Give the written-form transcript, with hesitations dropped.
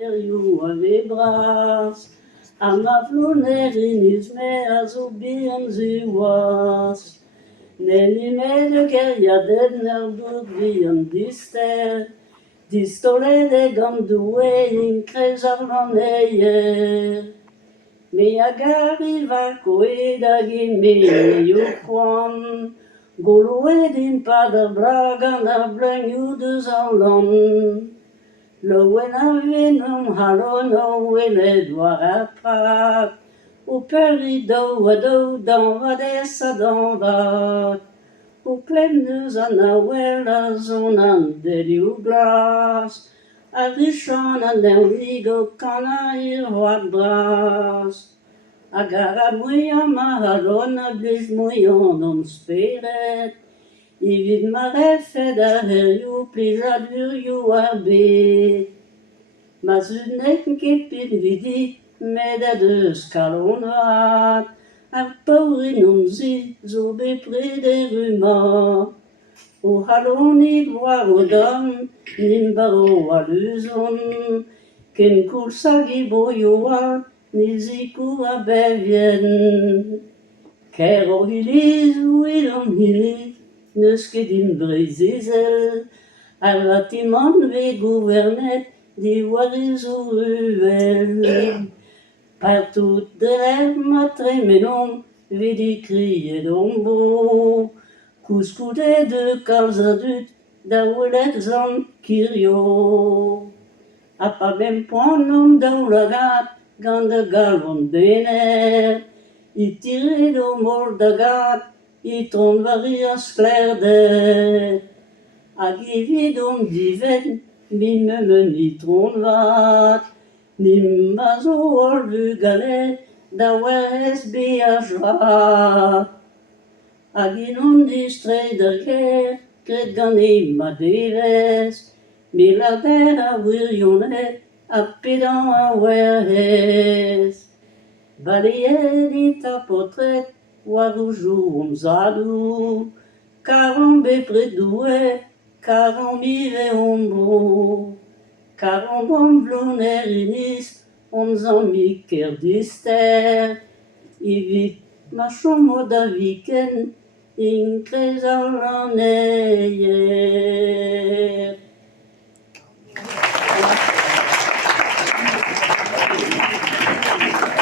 you ave bras, am afluneris me azubian ziwas. Neni me geriaden erbut vian dister, distole de gandue in cresarlaneier. Me agari va coeda gimme yuquan, goloedin pada braga na blanyu de zalan. Lo wena vinum halono wele doa aprak, o perido wado dan vadessa dan va. O plemneus an awela zon an deliu glas, a richan an enrigo kana ir hoad bras. A gara mouian ma halon a blij mouian an speret, evit ma refed a herioù plij durioù ar bet. Ma zudnek kepit vidi med a deus kalon vat, ar paurin omzi zo bepred eruma. O halonig war o dam nimbaro a luzon, ken koulsagi boioa nizikou a bevien. Ker o hiliz ou ilom hili, neus ket din brezizel, ar vatiman ve gouvernet di wariz o ruvel. Partout de l'er ma tremenon vedi kriet ombo, koulskoude de kalz adut da welet zan kirio. Ha pa bem poan om daou lagat gant da galon dener, I tire do mol dagat, I tron vari a sklerder. Hag evit om diven, min meun I tron vat, nim ma zo ol vugalet da werez be a jwa. Hag inon distret ar ger, gret gant e ma devez, melader a wirionet ha pedan a werez. Balaed ta potret war o jour zadou, karan bepred doue, karan mive ombo. Karan bom vloner iniz, zan miker dister, evit ma chomo da viken in krez ar laneier.